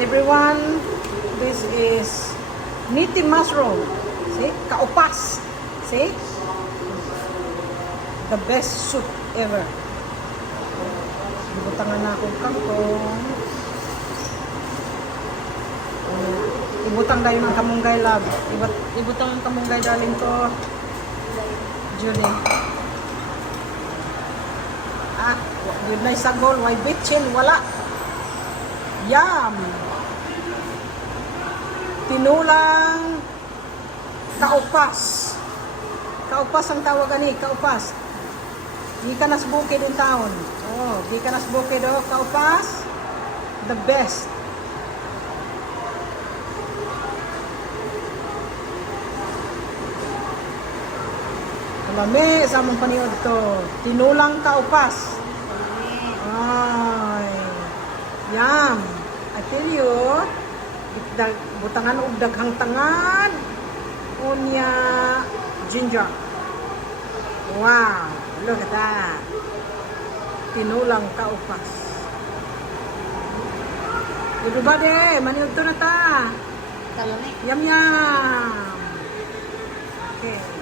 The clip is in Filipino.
Everyone, this is meaty mushroom. See? Kaupas. See? The best soup ever. Ibutangan na akong kangkong. Ibutang dayon ang kamunggay lab. Ibutang ang kamunggay daling ko. Judy. Yun na isagol. Why bitchin? Wala. Yum! Tinulang kaupas. Kaupas ang tawagan ni, kaupas. Di ka nas bukid yung taon. Oh, di ka nas bukid oh, kaupas. The best. Kalami sa among paniod to. Tinulang kaupas. Ay. Yum. I tell you, butangan og daghang tangan. Unya ginger. Wow, look at that. Tinulang kaupas. Everybody, maniud to na ta. Kalami. Yum yum. Okay.